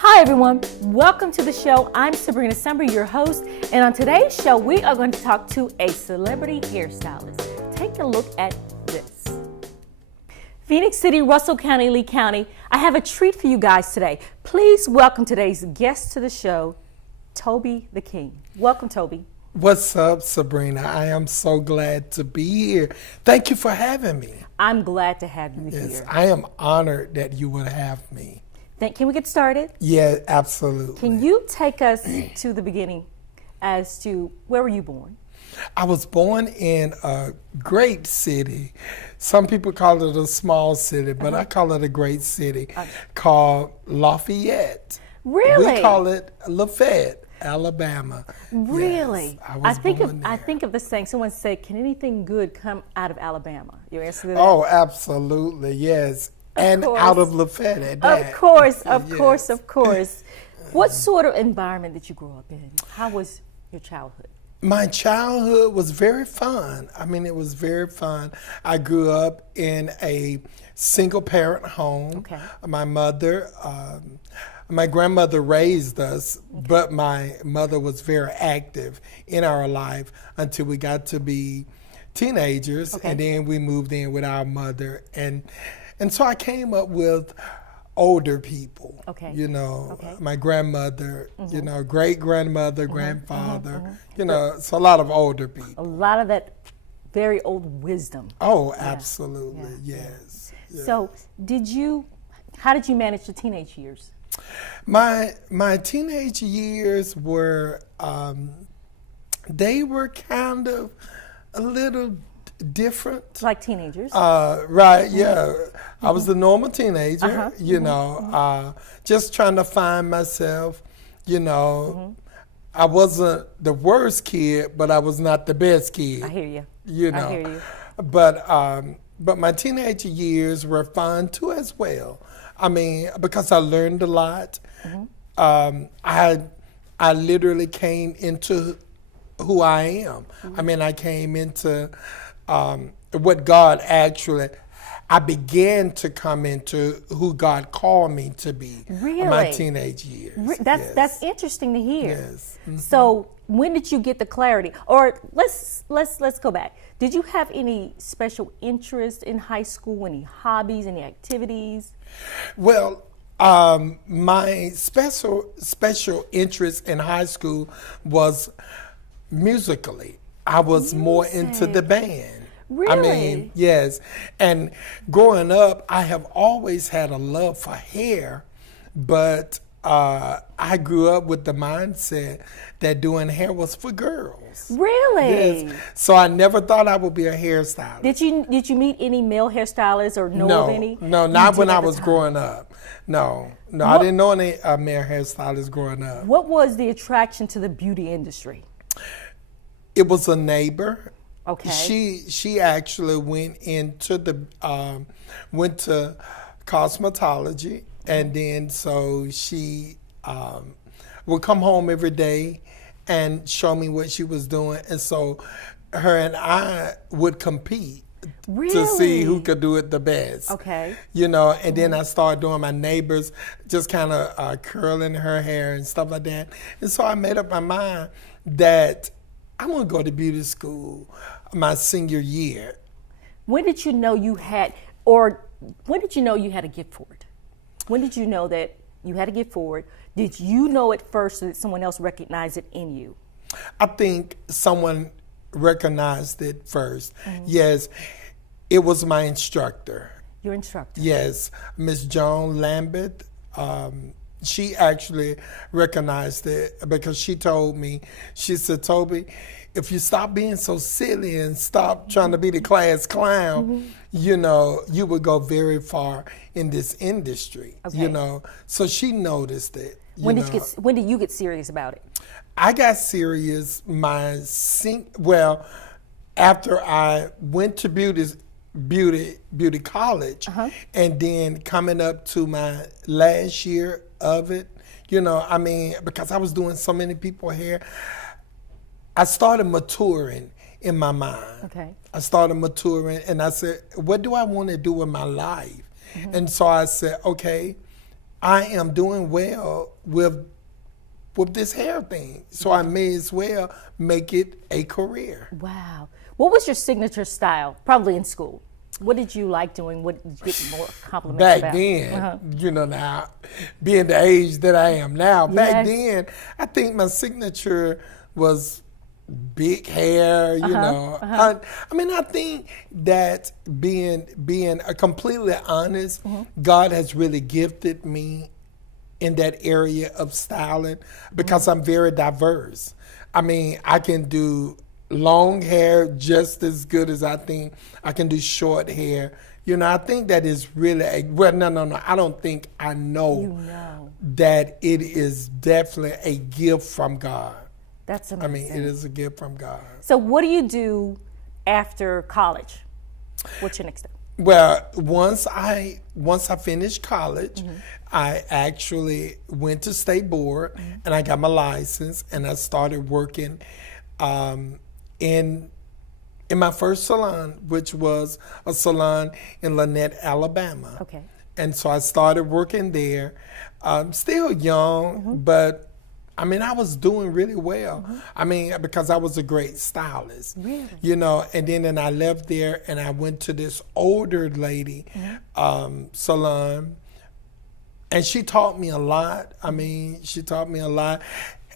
Hi everyone, welcome to the show. I'm Sabrina Sumbry, your host, and on today's show we are going to talk to a celebrity hairstylist. Take a look at this. Phoenix City, Russell County, Lee County. I have a treat for you guys today. Please welcome today's guest to the show, Toby the King. Welcome, Toby. What's up, Sabrina? I am so glad to be here. Thank you for having me. I'm glad to have you Yes, here. I am honored that you would have me. Can we get started? Yeah, absolutely. Can you take us to the beginning as to where were you born? I was born in a great city. Some people call it a small city, but I call it a great city called Lafayette. Really? We call it Lafayette, Alabama. Really? Yes, I think of this saying. Someone said, "Can anything good come out of Alabama?" You answer to that? Oh, absolutely, yes. And out of Lafayette at that. Of course. What sort of environment did you grow up in? How was your childhood? My childhood was very fun. I mean, it was very fun. I grew up in a single parent home. Okay. My grandmother raised us, but my mother was very active in our life until we got to be teenagers, and then we moved in with our mother. And so I came up with older people, my grandmother, great-grandmother, grandfather, so a lot of older people. A lot of that very old wisdom. Oh, absolutely, yes. So how did you manage the teenage years? My teenage years were, they were kind of a little different. Like teenagers. Right, yeah. I was the normal teenager, just trying to find myself, I wasn't the worst kid, but I was not the best kid. I hear you. I hear you. But my teenage years were fun too as well. I mean, because I learned a lot. I literally came into who I am. I mean, I came into what God actually, I began to come into who God called me to be in my teenage years. That's interesting to hear. Yes. Mm-hmm. So when did you get the clarity? Or let's go back. Did you have any special interest in high school? Any hobbies? Any activities? Well, my special interest in high school was musically. I was more into the band. Really? I mean, yes. And growing up, I have always had a love for hair, but I grew up with the mindset that doing hair was for girls. Really? Yes. So I never thought I would be a hairstylist. Did you meet any male hairstylists or know of any? No, not when I was growing up. No, I didn't know any male hairstylists growing up. What was the attraction to the beauty industry? It was a neighbor. Okay. She actually went to cosmetology, and then so she would come home every day and show me what she was doing, and so her and I would compete to see who could do it the best. Okay. And then I started doing my neighbors, just kind of curling her hair and stuff like that, and so I made up my mind that I'm gonna go to beauty school my senior year. When did you know you had a gift for it? When did you know that you had a gift for it? Did you know it first or did someone else recognize it in you? I think someone recognized it first. Yes, it was my instructor. Your instructor? Yes, Miss Joan Lambert. She actually recognized it because she told me, she said, "Toby, if you stop being so silly and stop trying to be the class clown, you would go very far in this industry." Okay. So she noticed it. When did you get serious about it? I got serious after I went to beauty college, and then coming up to my last year of it, because I was doing so many people's hair, I started maturing in my mind. Okay. I started maturing, and I said, what do I want to do with my life? And so I said, okay, I am doing well with this hair thing. So I may as well make it a career. Wow. What was your signature style? Probably in school. What did you like doing? What did you get more compliments Back about? then, you know, now, being the age that I am now, back then, I think my signature was big hair, you know. I mean, I think that being completely honest, God has really gifted me in that area of styling because I'm very diverse. I mean, I can do long hair just as good as I think I can do short hair. You know, I think that is really no. I don't think I know, that it is definitely a gift from God. That's amazing. I mean, it is a gift from God. So what do you do after college? What's your next step? Well, once I finished college, I actually went to state board and I got my license and I started working in my first salon, which was a salon in Lynette, Alabama. Okay. And so I started working there. Still young, but I mean, I was doing really well. I mean, because I was a great stylist. Really? You know, and then I left there and I went to this older lady salon, and she taught me a lot. I mean, she taught me a lot.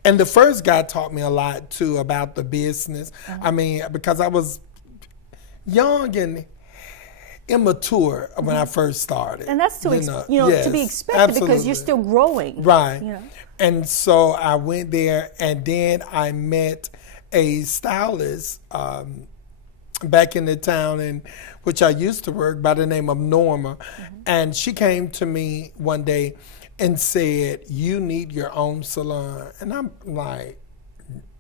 And the first guy taught me a lot too about the business. I mean, because I was young and immature when I first started. And that's to yes, to be expected absolutely. because you're still growing. Right. You know? And so I went there and then I met a stylist back in the town in which I used to work by the name of Norma. And she came to me one day and said, "You need your own salon." And I'm like,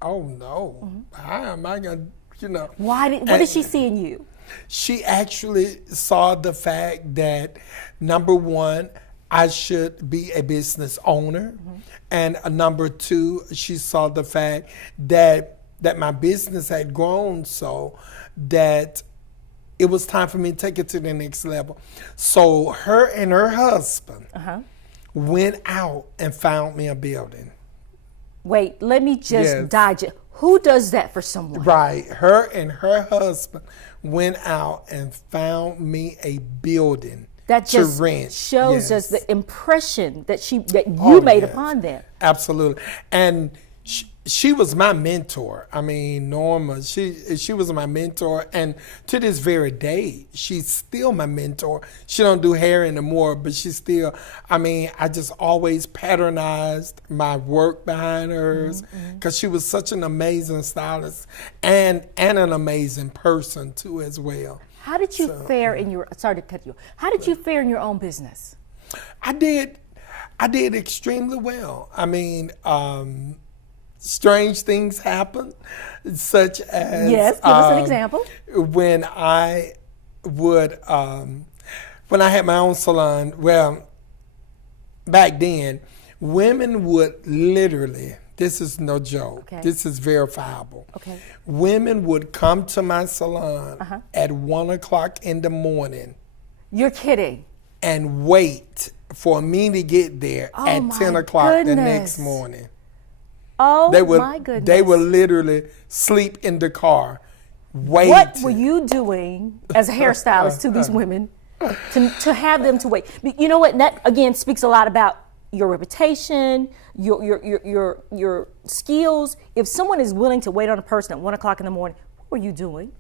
oh no, how am I gonna, you know? What did she see in you? She actually saw the fact that, number one, I should be a business owner. And number two, she saw the fact that my business had grown so that it was time for me to take it to the next level. So her and her husband went out and found me a building. Wait, let me just digest. Who does that for someone? Right. Her and her husband went out and found me a building that just to rent. Shows us the impression that you made upon them. Absolutely. And she was my mentor. I mean, Norma, she was my mentor, and to this very day, she's still my mentor. She don't do hair anymore, but she still, I mean, I just always patternized my work behind hers because she was such an amazing stylist and an amazing person too as well. How did you fare in your, sorry to cut you, how did you fare in your own business? I did extremely well. I mean, strange things happen, such as yes, give us an example. When I would, when I had my own salon. Well, back then, women would literally. This is no joke. Okay. This is verifiable. Okay. Women would come to my salon at 1 o'clock in the morning. You're kidding. And wait for me to get there at 10 o'clock the next morning. Oh, my goodness. They would literally sleep in the car, wait. What were you doing as a hairstylist to these women to have them to wait? You know what? That, again, speaks a lot about your reputation, your skills. If someone is willing to wait on a person at 1 o'clock in the morning, what were you doing?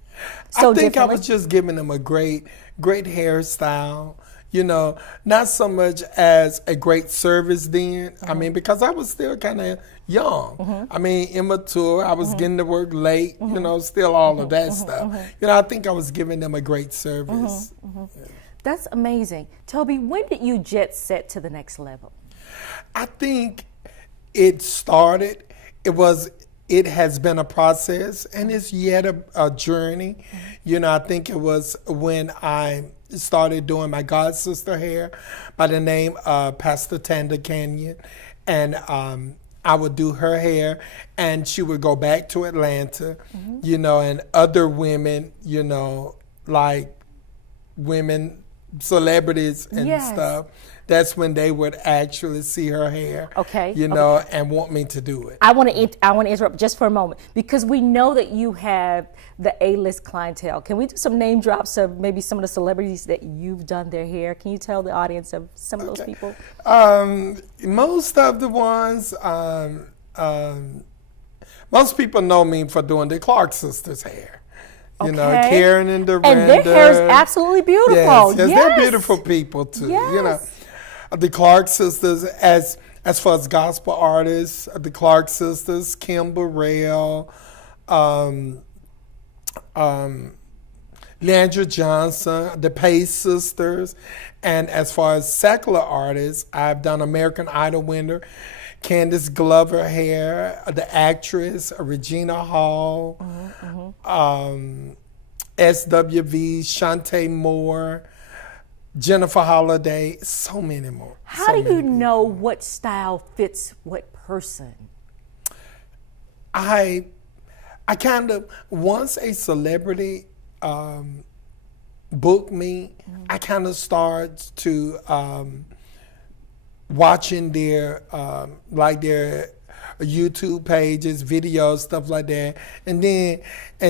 I think I was just giving them a great hairstyle. You know, not so much as a great service then. I mean, because I was still kind of young. I mean, immature. I was getting to work late, you know, still all of that stuff. You know, I think I was giving them a great service. Yeah. That's amazing. Toby, when did you jet set to the next level? I think it started, it has been a process and it's yet a journey. You know, I think it was when I started doing my god sister hair by the name of Pastor Tanda Canyon, and I would do her hair and she would go back to Atlanta, you know, and other women, you know, like women celebrities and Yes. stuff, that's when they would actually see her hair. Okay, You know, and want me to do it. I want to interrupt just for a moment because we know that you have the A-list clientele. Can we do some name drops of maybe some of the celebrities that you've done their hair? Can you tell the audience of some of those people? Most of the ones, most people know me for doing the Clark sisters' hair. You know, Karen and Dorinda. And their hair is absolutely beautiful. Yes, they're beautiful people too. Yes. You know, the Clark sisters, as far as gospel artists, the Clark sisters, Kim Burrell, Leandra Johnson, the Pace sisters, and as far as secular artists, I've done American Idol winner Candace Glover hair, the actress Regina Hall, SWV, Shantae Moore, Jennifer Holliday, so many more. How do you know what style fits what person? I kind of, once a celebrity book me, I kind of start to watching their their YouTube pages, videos, stuff like that, and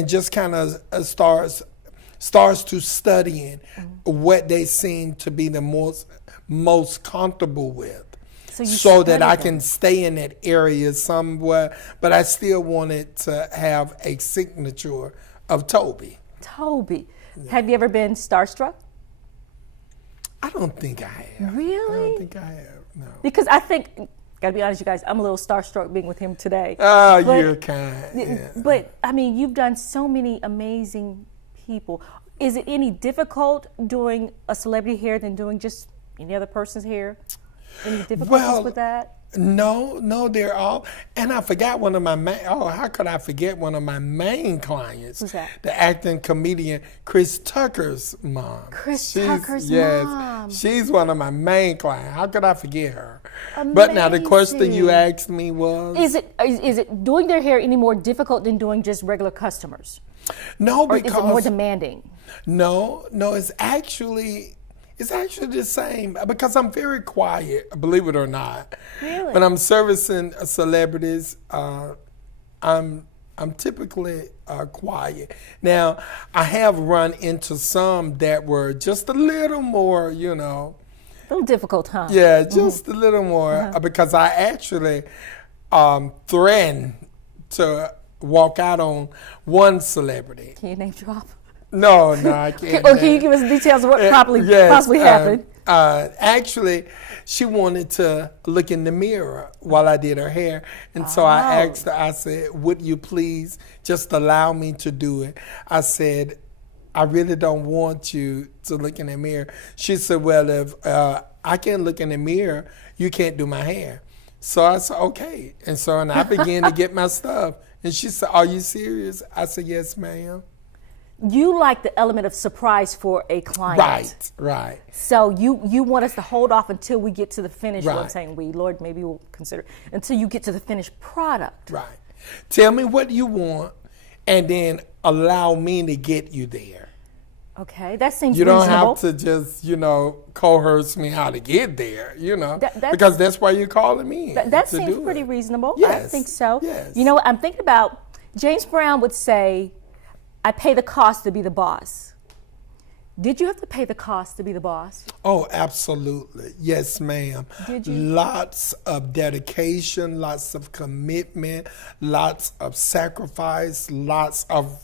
just kind of starts to studying what they seem to be the most comfortable with, so that I can stay in that area somewhere, but I still wanted to have a signature of Tobby. Toby. Yeah. Have you ever been starstruck? I don't think I have. Really? I don't think I have. No. Because I think, gotta be honest, you guys, I'm a little starstruck being with him today. Oh, you're kind. Yeah. But I mean, you've done so many amazing people. Is it any difficult doing a celebrity hair than doing just any other person's hair? Any difficulties with that? No, they're all. And I forgot one of my how could I forget one of my main clients? Who's that? The acting comedian Chris Tucker's mom. Tucker's yes, mom. She's one of my main clients. How could I forget her? Amazing. But now the question you asked me was, is it doing their hair any more difficult than doing just regular customers? No, or because is it more demanding? No, it's actually the same, because I'm very quiet, believe it or not. Really? When I'm servicing celebrities, I'm typically quiet. Now, I have run into some that were just a little more, A little difficult, huh? Yeah, just a little more, because I actually threatened to walk out on one celebrity. Can you name drop? No, I can't. Or can you give us details of what possibly happened? Actually, she wanted to look in the mirror while I did her hair. And so I asked her, I said, would you please just allow me to do it? I said, I really don't want you to look in the mirror. She said, well, if I can't look in the mirror, you can't do my hair. So I said, okay. And I began to get my stuff. And she said, are you serious? I said, yes, ma'am. You like the element of surprise for a client. Right. So you want us to hold off until we get to the finished, I'm saying Lord, maybe we'll consider, until you get to the finished product. Right. Tell me what you want, and then allow me to get you there. Okay, that seems reasonable. You don't reasonable. have to just, coerce me how to get there, because that's why you're calling me. That seems pretty reasonable. Yes. I think so. Yes. You know what I'm thinking about? James Brown would say, I pay the cost to be the boss. Did you have to pay the cost to be the boss? Oh, absolutely. Yes, ma'am. Did you? Lots of dedication, lots of commitment, lots of sacrifice, lots of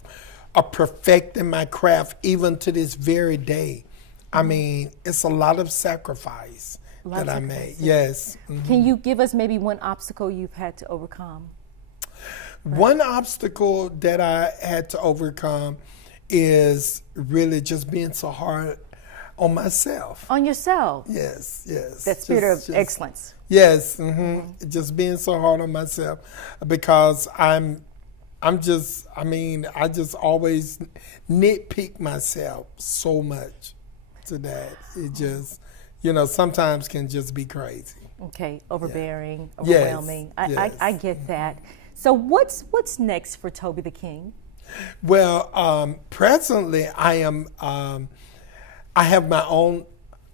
perfecting my craft, even to this very day. I mean, it's a lot of sacrifice that I made. Yes. Mm-hmm. Can you give us maybe one obstacle you've had to overcome? One obstacle that I had to overcome is really just being so hard on myself. On yourself? Yes. That spirit of excellence. Yes, just being so hard on myself, because I just always nitpick myself so much to that. It just, sometimes can just be crazy. Okay, overbearing, overwhelming. Yes. I get that. So what's next for Tobby the King? Well, presently I I have my own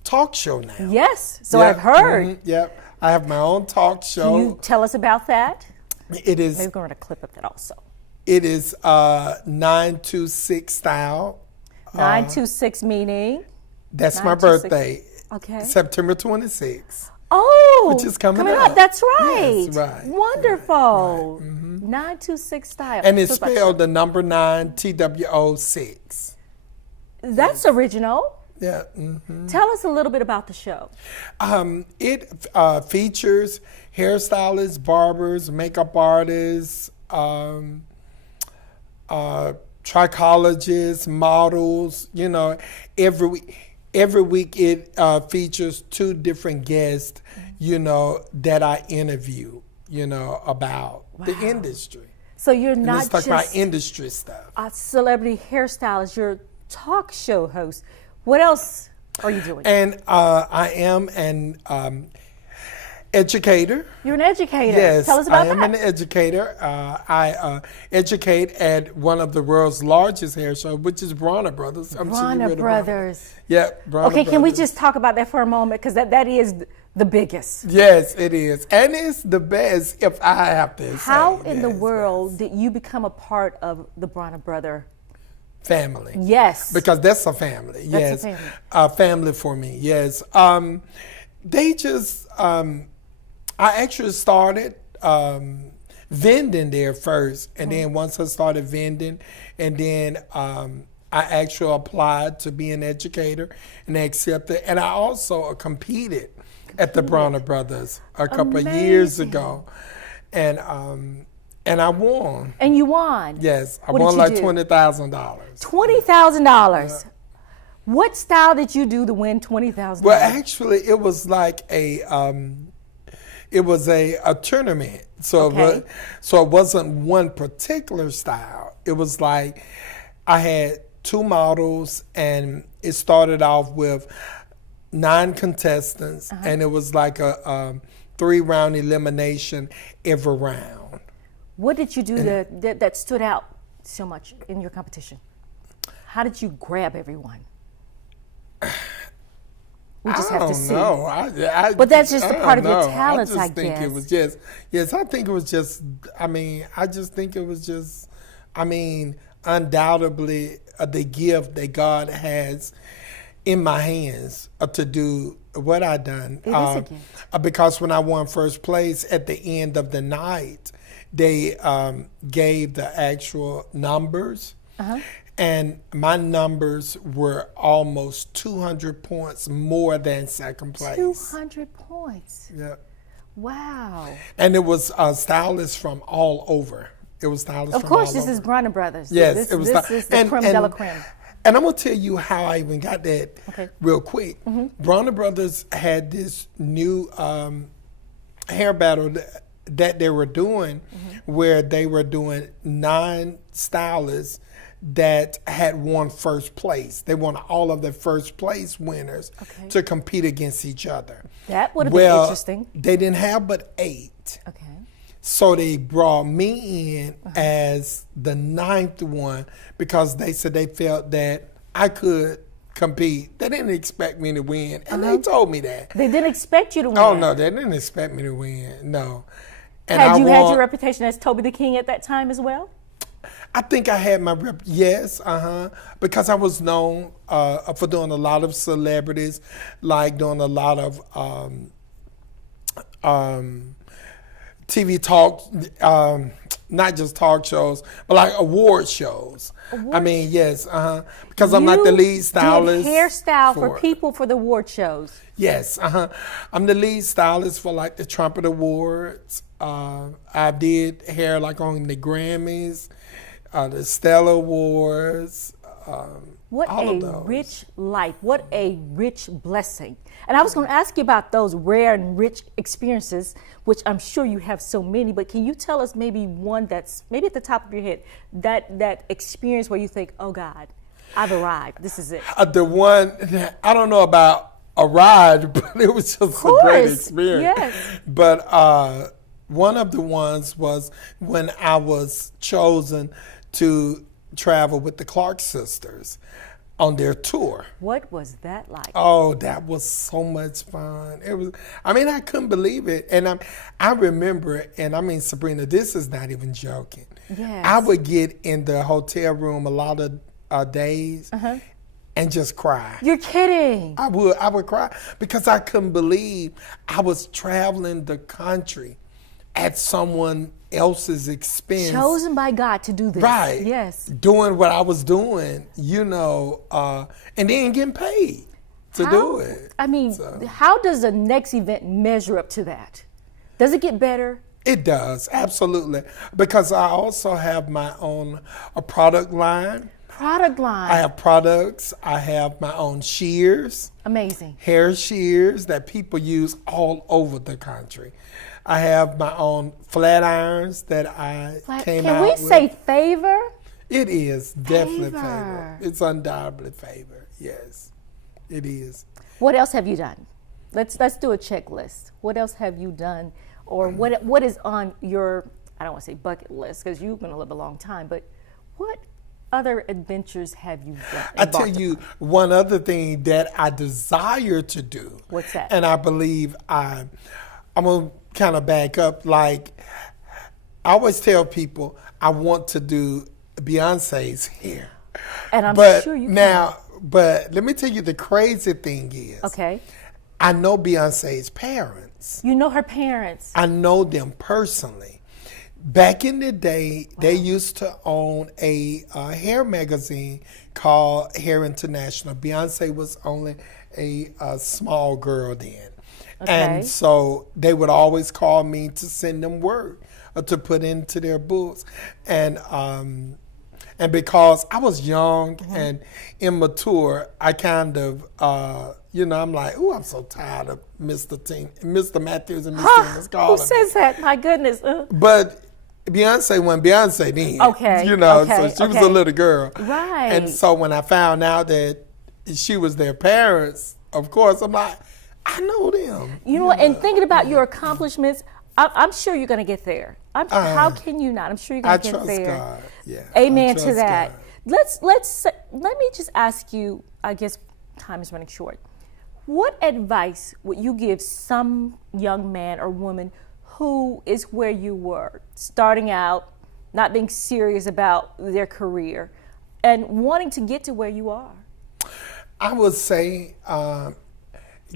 talk show now. Yes, so I've heard. Yep, I have my own talk show. Can you tell us about that? It is. Maybe we're going to clip of that also. It is 926 style. 926 meaning? That's my birthday. Okay. September 26th. Oh, which is coming up. That's right. Yes, right. Wonderful. Right. Mm-hmm. 926 style. And it's spelled the number 9 TWO6. That's original. Yeah. Mm-hmm. Tell us a little bit about the show. It features hairstylists, barbers, makeup artists, trichologists, models. You know, every week it features 2 different guests, you know, that I interview, you know, about the industry. So you're not just about industry stuff. A celebrity hairstylist, you're a talk show host. What else are you doing? And I am an educator. You're an educator. Yes, Tell us about that. I am an educator. I educate at one of the world's largest hair shows, which is Bronner Brothers. Bronner Brothers. Yeah, Bronner Okay, Brothers. can we just talk about that for a moment? Because that is the biggest. Yes, it is. And it's the best, if I have to say. How in the world did you become a part of the Bronner Brother family? Yes. Because that's a family. That's yes. a family. Family for me, yes. They just, I actually started vending there first. And then once I started vending, and then I actually applied to be an educator, and they accepted. And I also competed at the Bronner Brothers a couple of years ago. And I won. And you won? Yes, I What won did like you do? $20,000. $20,000. What style did you do to win $20,000? Well, actually, it was like a tournament. So it wasn't one particular style. It was like I had 2 models, and it started off with 9 contestants, and it was like a 3-round elimination every round. What did you do that stood out so much in your competition? How did you grab everyone? We just have to see. But that's just a part of your talents, I guess. It was just, yes, I think it was just, I just think it was just, undoubtedly the gift that God has in my hands to do what I done. It is a gift. Because when I won first place at the end of the night, they gave the actual numbers. And my numbers were almost 200 points more than second place. 200 points. Yeah. Wow. And it was stylists from all over. It was stylists from all over. Of course, this is Bronner Brothers. Yes, this is the creme de la creme. And I'm going to tell you how I even got that real quick. Bronner Brothers had this new hair battle that they were doing where they were doing 9 stylists that had won first place. They wanted all of the first place winners to compete against each other. That would have been interesting. They didn't have but 8. Okay. So they brought me in as the 9th one because they said they felt that I could compete. They didn't expect me to win, and they told me that. They didn't expect you to win. Oh no, they didn't expect me to win. No. And had you had your reputation as Toby the King at that time as well? I think I had my rep. Yes, because I was known for doing a lot of celebrities, like doing a lot of TV talk, not just talk shows, but like award shows. Yes, because I'm like the lead stylist. Did hairstyle for people for the award shows. Yes, I'm the lead stylist for like the Trumpet Awards. I did hair like on the Grammys, the Stella Awards. What a rich life. What a rich blessing. And I was going to ask you about those rare and rich experiences, which I'm sure you have so many, but can you tell us maybe one that's maybe at the top of your head, that experience where you think, oh God, I've arrived, this is it. The one, I don't know about arrived, but it was just a great experience. Yes. But one of the ones was when I was chosen to travel with the Clark sisters on their tour. What was that like? Oh, that was so much fun. It was, I mean, I couldn't believe it. And I remember it, and I mean, Sabrina, this is not even joking. Yes. I would get in the hotel room a lot of days and just cry. You're kidding. I would cry because I couldn't believe I was traveling the country at someone else's expense. Chosen by God to do this. Right. Yes. Doing what I was doing, you know, and then getting paid to do it. I mean, how does the next event measure up to that? Does it get better? It does, absolutely. Because I also have my own product line. Product line. I have products. I have my own shears. Amazing. Hair shears that people use all over the country. I have my own flat irons that I came out with. Can we say favor? It is definitely favor. It's undoubtedly favor. Yes, it is. What else have you done? Let's do a checklist. What else have you done, or what is on your, I don't want to say bucket list because you've been alive a long time, but what other adventures have you done? I tell you one other thing that I desire to do. What's that? And I believe I'm gonna kind of back up. Like I always tell people, I want to do Beyonce's hair. And I'm sure you can. Now, but let me tell you, the crazy thing is, okay, I know Beyonce's parents. You know her parents. I know them personally. Back in the day, they used to own a hair magazine called Hair International. Beyonce was only a small girl then. Okay. And so they would always call me to send them work or to put into their books. And because I was young and immature, I kind of, I'm like, oh, I'm so tired of Mr. Matthews and Mr. Evans calling Who says that? My goodness. But Beyonce wasn't Beyonce then. Okay. So she was a little girl. Right. And so when I found out that she was their parents, of course, I'm like, I know them. You know what? And thinking about your accomplishments, I'm sure you're going to get there. How can you not? I'm sure you're going to get there. I trust God. Yeah. Amen to that. God. Let me just ask you. I guess time is running short. What advice would you give some young man or woman who is where you were, starting out, not being serious about their career, and wanting to get to where you are? I would say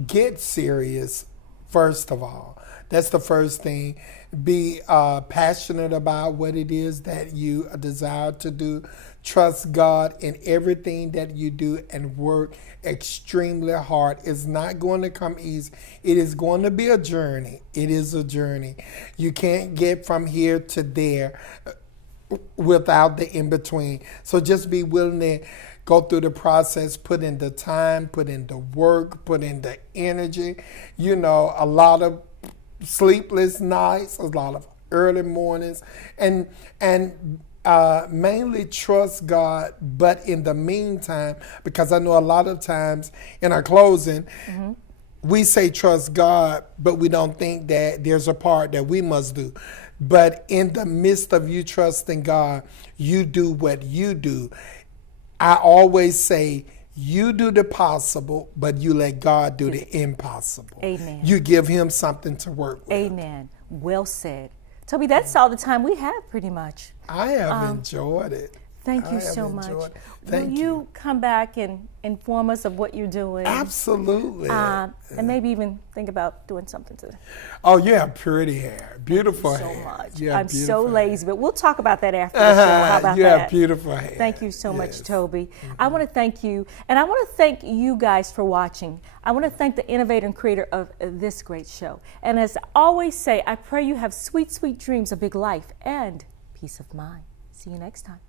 get serious, first of all. That's the first thing. Be passionate about what it is that you desire to do. Trust God in everything that you do and work extremely hard. It's not going to come easy. It is going to be a journey. It is a journey. You can't get from here to there without the in-between. So just be willing to go through the process, put in the time, put in the work, put in the energy. A lot of sleepless nights, a lot of early mornings, and mainly trust God. But in the meantime, because I know a lot of times in our closing, we say trust God, but we don't think that there's a part that we must do. But in the midst of you trusting God, you do what you do. I always say, you do the possible, but you let God do the impossible. Amen. You give him something to work with. Amen. Well said. Toby, that's all the time we have pretty much. I have enjoyed it. Thank you so much. Thank Will you come back and inform us of what you're doing? Absolutely. And maybe even think about doing something to. Oh, you have pretty hair. Beautiful hair. Thank you so much. You have I'm beautiful so hair. lazy, but we'll talk about that after the show. How about you that? have beautiful hair. Thank you so much, Toby. I want to thank you, and I want to thank you guys for watching. I want to thank the innovator and creator of this great show. And as I always say, I pray you have sweet, sweet dreams of big life and peace of mind. See you next time.